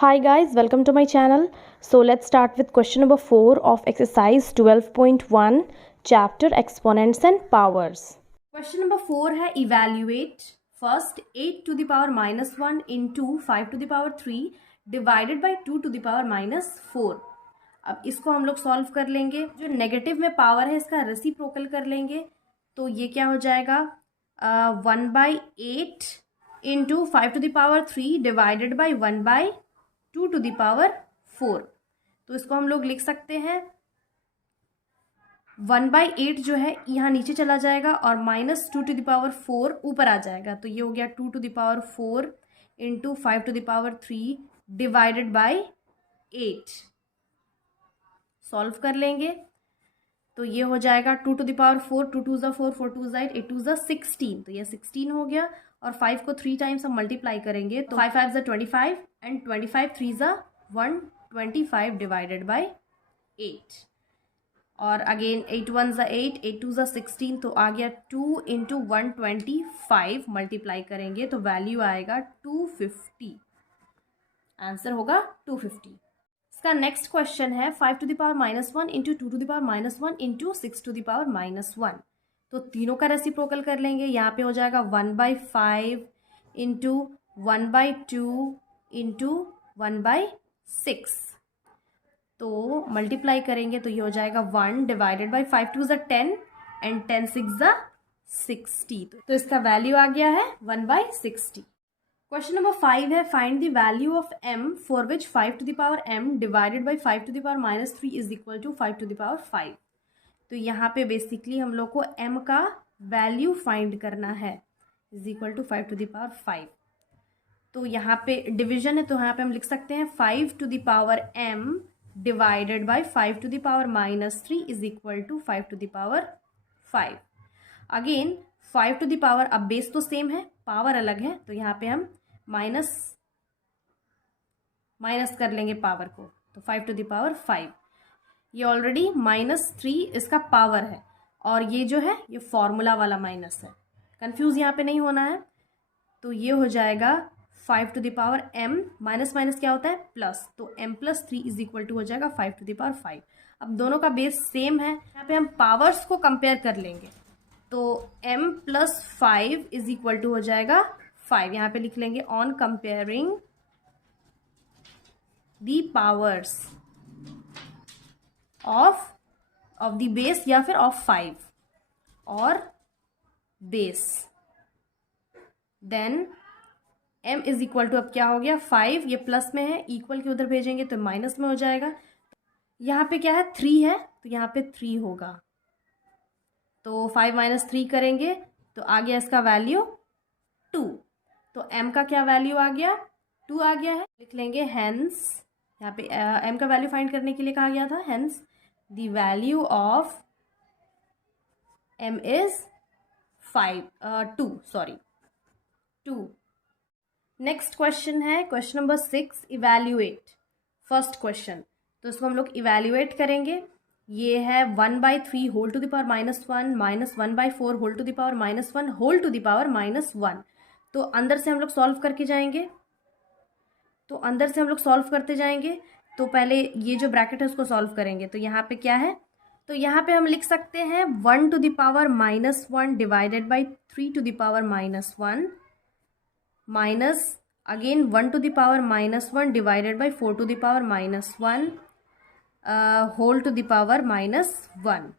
Hi guys, welcome to my channel. So let's start with question number 4 of exercise 12.1 chapter exponents and powers. Question number 4 है evaluate first 8 to the power minus 1 into 5 to the power 3 divided by 2 to the power minus 4. अब इसको हम लोग solve कर लेंगे. जो negative में power है इसका रेसिप्रोकल कर लेंगे. तो ये क्या हो जाएगा 1/8 into 5 to the power 3 divided by 1/2 to the power 4. तो इसको हम लोग लिख सकते हैं 1/8 जो है यहाँ नीचे चला जाएगा और -2 टू द पावर 4 ऊपर आ जाएगा. तो ये हो गया 2 to the power 4 into 5 to the power 3 divided by 8. Solve कर लेंगे तो ये हो जाएगा 2 टू द पावर 4, 2 2 ज़ा 4, 4 2 ज़ा 8, 8 2 ज़ा 16. तो ये 16 हो गया और 5 को 3 टाइम्स हम मल्टीप्लाई करेंगे तो 5 5 ज़ा 25 एंड 25 3 ज़ा 125 डिवाइडेड बाई 8. और अगेन 8 1 ज़ा 8, 8 2 ज़ा 16. तो आ गया 2 इंटू 125 मल्टीप्लाई करेंगे तो वैल्यू आएगा 250. आंसर होगा 250. इसका नेक्स्ट क्वेश्चन है 5 to the power -1 into 2 to the power -1 into 6 to the power -1. तो तीनों का रेसिप्रोकल कर लेंगे. यहाँ पे हो जाएगा 1/5 इंटू 1/2 इंटू 1/6. तो मल्टीप्लाई करेंगे तो ये हो जाएगा 1 डिवाइडेड बाई 5 2 ज़ा 10 एंड 10 6 ज़ा 60. तो इसका वैल्यू आ गया है 1/60. क्वेश्चन नंबर 5 है find the value of m for which 5 to the power m divided by 5 to the power -3 is equal to 5 to the power 5. तो यहाँ पे बेसिकली हम लोग को m का वैल्यू फाइंड करना है is equal to 5 to the power 5. तो यहाँ पे डिविजन है तो यहाँ पे हम लिख सकते हैं 5 to the power m divided by 5 to the power -3 is equal to 5 to the power 5. Again 5 to the power, अब बेस तो सेम है पावर अलग है तो यहाँ पे हम माइनस कर लेंगे पावर को. तो 5 टू द पावर 5 ये ऑलरेडी -3 इसका पावर है और ये जो है ये फॉर्मूला वाला माइनस है. कंफ्यूज यहाँ पे नहीं होना है. तो ये हो जाएगा 5 to the power m minus minus क्या होता है प्लस. तो m plus 3 is equal to हो जाएगा 5 टू द पावर 5. अब दोनों का बेस सेम है. यहाँ पे हम पावर्स को कंपेयर कर लेंगे तो m plus 5 is equal to हो जाएगा 5. यहाँ पे लिख लेंगे on comparing the powers of the base या फिर ऑफ 5 और base. Then m is equal to अब क्या हो गया 5, ये प्लस में है इक्वल के उधर भेजेंगे तो माइनस में हो जाएगा. यहाँ पे क्या है 3 है तो यहाँ पे 3 होगा. तो 5 - 3 करेंगे तो आ गया इसका वैल्यू 2. तो m का क्या वैल्यू आ गया 2 आ गया है. लिख लेंगे हेंस, यहाँ पे m का वैल्यू फाइंड करने के लिए कहा गया था. Hence the value of m is 2. Next question है question number 6 evaluate first question. तो इसको हम लोग इवैल्यूएट करेंगे. ये है 1/3 whole to the power -1 minus 1/4 whole to the power -1 whole to the power -1. तो अंदर से हम लोग सॉल्व करके जाएंगे. तो पहले ये जो ब्रैकेट है उसको सॉल्व करेंगे. तो यहाँ पे क्या है तो यहाँ पे हम लिख सकते हैं 1 to the power -1 divided by 3 to the power -1 minus again 1 to the power -1 divided by 4 to the power -1 whole to the power -1.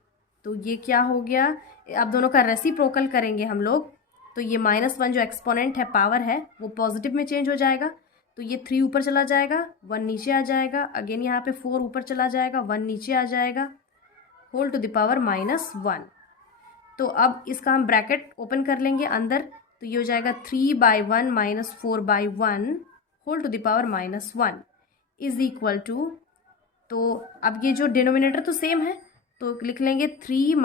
तो ये क्या हो गया. अब दोनों का रेसिप्रोकल करेंगे हम लोग तो ये -1 जो एक्सपोनेंट है पावर है वो पॉजिटिव में चेंज हो जाएगा. तो ये 3 ऊपर चला जाएगा 1 नीचे आ जाएगा. अगेन यहाँ पे 4 ऊपर चला जाएगा 1 नीचे आ जाएगा होल टू द पावर -1. तो अब इसका हम ब्रैकेट ओपन कर लेंगे अंदर. तो ये हो जाएगा 3/1 minus 4/1 whole to the power -1 is equal to. तो अब ये जो डिनोमिनेटर तो सेम है तो लिख लेंगे 3 -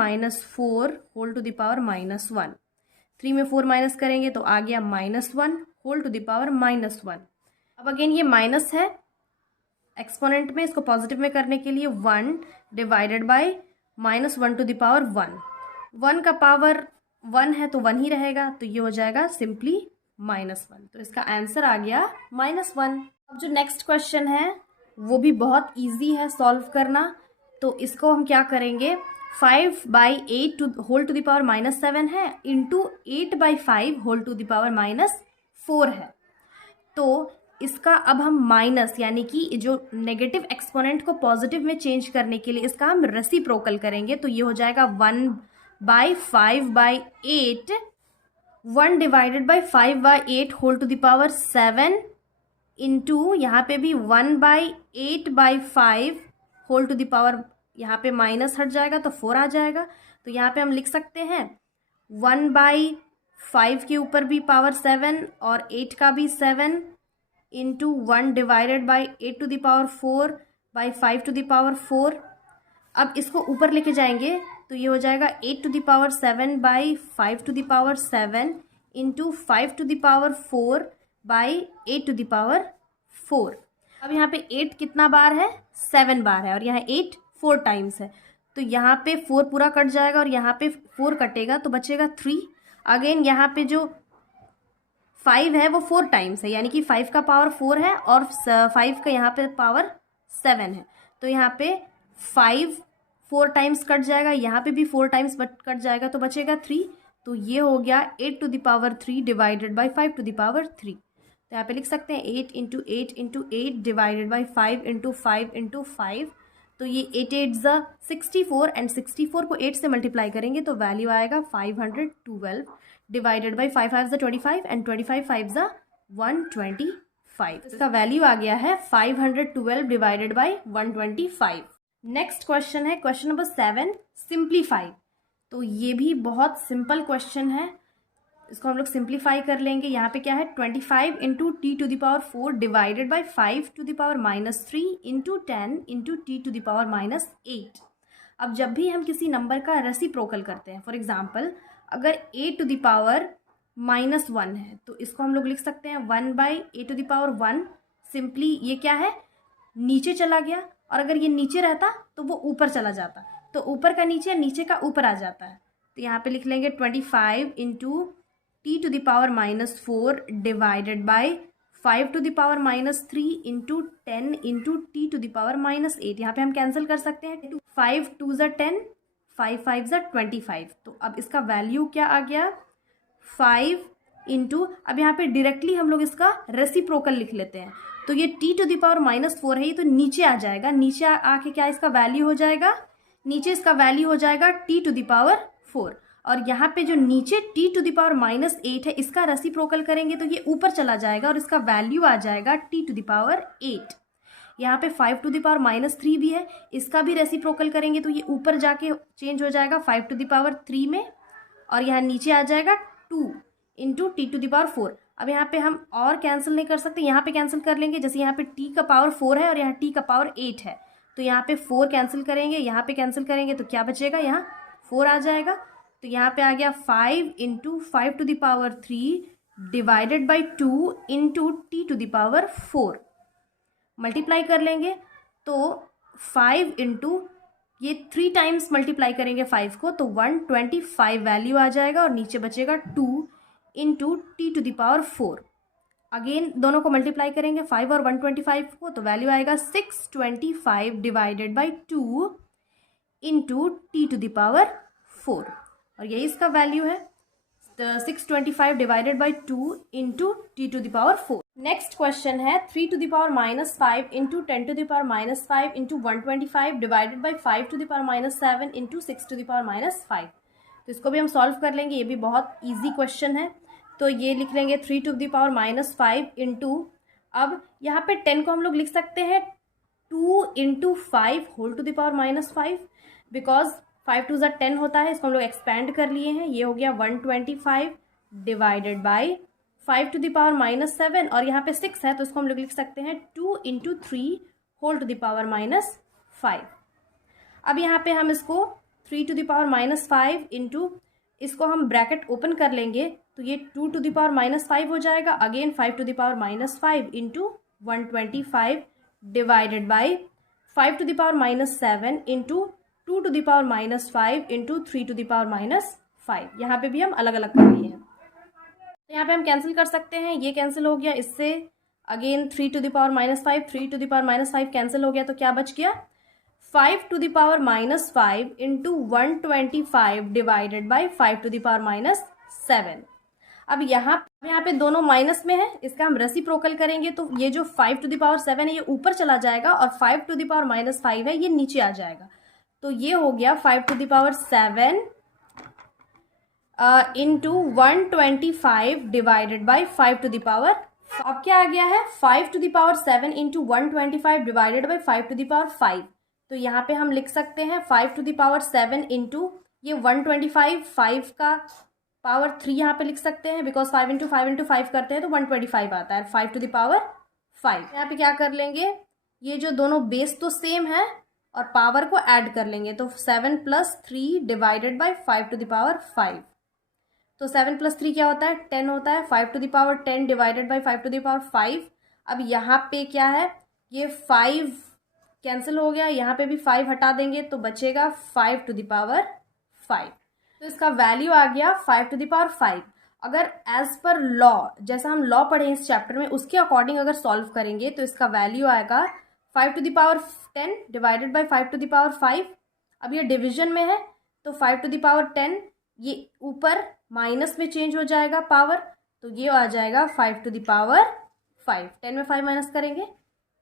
4 होल टू द पावर -1. 3 में 4 माइनस करेंगे तो आ गया -1 होल टू द पावर -1. अब अगेन ये माइनस है एक्सपोनेंट में, इसको पॉजिटिव में करने के लिए 1 divided by -1 to the power 1. 1 का पावर 1 है तो 1 ही रहेगा. तो ये हो जाएगा सिंपली -1। तो इसका आंसर आ गया -1। अब जो नेक्स्ट क्वेश्चन है वो भी बहुत इजी है सॉल्व करना। तो इसको हम क्या करेंगे, 5/8 होल टू द पावर -7 है into 8/5 whole to the power -4 है। तो इसका अब हम माइनस यानी कि जो नेगेटिव एक्सपोनेंट को पॉजिटिव में चेंज करने के लिए इसका हम रेसिप्रोकल करेंगे। तो ये हो जाएगा 1/5/8, 1 divided by 5/8 whole to the power 7 into यहाँ पे भी 1/8/5 होल टू द पावर, यहाँ पे माइनस हट जाएगा तो 4 आ जाएगा। तो यहाँ पे हम लिख सकते हैं 1/5 के ऊपर भी पावर 7 और 8 का भी 7 into 1 divided by 8 to the power 4 by 5 to the power 4। अब इसको ऊपर लेके जाएंगे तो ये हो जाएगा 8 to the power 7 by 5 to the power 7 into 5 to the power 4 by 8 to the power 4। अब यहाँ पे 8 कितना बार है, 7 बार है, और यहाँ 8 4 टाइम्स है। तो यहाँ पे 4 पूरा कट जाएगा और यहाँ पे 4 कटेगा तो बचेगा 3। अगेन यहाँ पे जो 5 है वो 4 टाइम्स है, यानी कि 5 का पावर 4 है और 5 का यहाँ पे पावर 7 है। तो यहाँ पे 5 4 टाइम्स कट जाएगा, यहाँ पे भी 4 टाइम्स कट जाएगा तो बचेगा 3। तो ये हो गया 8 to the power 3 divided by 5 to the power 3। तो यहाँ पे लिख सकते हैं 8 into 8 into 8 divided by 5 into 5 into 5। तो ये 8 8 ज़ा 64 एंड 64 को 8 से मल्टीप्लाई करेंगे तो वैल्यू आएगा 512 डिवाइडेड बाई 5 5 ज़ा 25 एंड 25 5 ज़ा 125। इसका वैल्यू आ गया है 512 डिवाइडेड बाई 125। नेक्स्ट क्वेश्चन है क्वेश्चन नंबर 7, सिंप्लीफाई। तो ये भी बहुत सिंपल क्वेश्चन है, इसको हम लोग सिंप्लीफाई कर लेंगे। यहाँ पे क्या है 25 into T to the power 4 divided by 5 to the power -3 into 10 into T to the power -8। अब जब भी हम किसी नंबर का रेसिप्रोकल करते हैं, फॉर एग्जाम्पल अगर a टू द पावर -1 है तो इसको हम लोग लिख सकते हैं 1/a to the power 1। Simply ये क्या है, नीचे चला गया, और अगर ये नीचे रहता तो वो ऊपर चला जाता, तो ऊपर का नीचे, नीचे का ऊपर आ जाता है। तो यहाँ पे लिख लेंगे 25 into T to the power -4 divided by 5 to the power -3 into 10 into T to the power -8। यहाँ पे हम कैंसिल कर सकते हैं, 5 2 ज़ा 10, 5 5 ज़ा 25। तो अब इसका वैल्यू क्या आ गया 5 इंटू, अब यहाँ पे डायरेक्टली हम लोग इसका रेसिप्रोकल लिख लेते हैं। तो ये टी टू द पावर -4 है, ये तो नीचे आ जाएगा, नीचे आके क्या इसका वैल्यू हो जाएगा, नीचे इसका वैल्यू हो जाएगा टी टू द पावर 4। और यहाँ पे जो नीचे टी टू द पावर -8 है इसका रेसिप्रोकल करेंगे तो ये ऊपर चला जाएगा और इसका वैल्यू आ जाएगा टी टू द पावर 8। यहाँ पे 5 टू द पावर -3 भी है, इसका भी रेसिप्रोकल करेंगे तो ये ऊपर जाके चेंज हो जाएगा 5 टू द पावर 3 में, और यहाँ नीचे आ जाएगा 2 into T to the power 4। अब यहाँ पे हम और कैंसिल नहीं कर सकते, यहाँ पे कैंसिल कर लेंगे। जैसे यहाँ पे टी का पावर 4 है और यहाँ टी का पावर 8 है, तो यहाँ पे 4 कैंसिल करेंगे, यहाँ पे कैंसिल करेंगे तो क्या बचेगा, यहाँ 4 आ जाएगा। तो यहाँ पे आ गया 5 into 5 to the power 3 divided by 2 into T to the power 4। Multiply कर लेंगे तो 5 इंटू ये 3 टाइम्स मल्टीप्लाई करेंगे 5 को तो 125 वैल्यू आ जाएगा, और नीचे बचेगा 2 into T to the power 4। Again दोनों को मल्टीप्लाई करेंगे 5 और 125 को, तो वैल्यू आएगा 625 divided by 2 into T to the power 4, और यही इसका वैल्यू है 625 divided by 2 into T to the power 4। Next question है 3 to the power -5 into 10 to the power -5 into 125 divided by 5 to the power -7 into 6 to the power -5। तो इसको भी हम solve कर लेंगे, ये भी बहुत ईजी क्वेश्चन है। तो ये लिख लेंगे 3 टू द पावर -5 इंटू, अब यहाँ पे 10 को हम लोग लिख सकते हैं 2 into 5 whole to the power -5, because 5 2 ज़ा 10 होता है, इसको हम लोग एक्सपेंड कर लिए हैं। ये हो गया 125 divided by 5 to the power -7, और यहाँ पे 6 है तो इसको हम लोग लिख सकते हैं 2 into 3 whole to the power -5। अब यहाँ पे हम इसको 3 टू द पावर -5 इंटू, इसको हम ब्रैकेट ओपन कर लेंगे तो ये 2 टू द पावर -5 हो जाएगा। Again 5 to the power -5 into 125 divided by 5 to the power -7 into 2 to the power -5 into 3 to the power -5। यहाँ पे भी हम अलग अलग कर लिए हैं। तो यहाँ पे हम कैंसिल कर सकते हैं, ये कैंसिल हो गया इससे, again 3 to the power -5, 3 to the power -5 cancel हो गया, तो क्या बच गया 5 to the power -5 into 125 divided by 5 to the power -7। अब यहाँ पे दोनों माइनस में है, इसका हम रेसिप्रोकल करेंगे तो ये जो 5 टू द पावर 7 है ये ऊपर चला जाएगा और 5 टू द पावर -5 है ये नीचे आ जाएगा। तो ये हो गया 5 to the power 7 into 125 divided by 5 to the power, अब क्या आ गया है 5 to the power 7 into 125 divided by 5 to the power 5। तो यहाँ पे हम लिख सकते हैं 5 टू द पावर 7 इंटू ये 125, 5 का पावर 3 यहाँ पे लिख सकते हैं, बिकॉज 5 इंटू 5 करते हैं तो 125 आता है, 5 टू द पावर 5। यहाँ पे क्या कर लेंगे, ये जो दोनों बेस तो सेम है और पावर को ऐड कर लेंगे, तो 7 + 3 divided by 5 to the power 5। तो 7 + 3 क्या होता है 10 होता है, 5 to the power 10 divided by 5 to the power 5। अब यहाँ पे क्या है, ये 5 कैंसिल हो गया, यहाँ पे भी 5 हटा देंगे तो बचेगा 5 टू द पावर 5। तो इसका वैल्यू आ गया 5 टू द पावर 5। अगर एज पर लॉ, जैसा हम लॉ पढ़े इस चैप्टर में उसके अकॉर्डिंग अगर सॉल्व करेंगे तो इसका वैल्यू आएगा 5 to the power 10 divided by 5 to the power 5। अब ये डिवीजन में है तो 5 टू द पावर 10 ये ऊपर माइनस में चेंज हो जाएगा पावर, तो ये आ जाएगा 5 टू द पावर 5। 10 में 5 माइनस करेंगे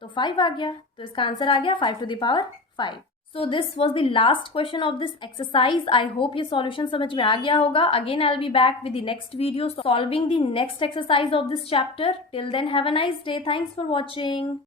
तो 5 आ गया, तो इसका आंसर आ गया 5 to the power 5। So this was the last question of this exercise. I hope ये solution समझ में आ गया होगा. Again I'll be back with the next video solving the next exercise of this chapter. Till then have a nice day. Thanks for watching.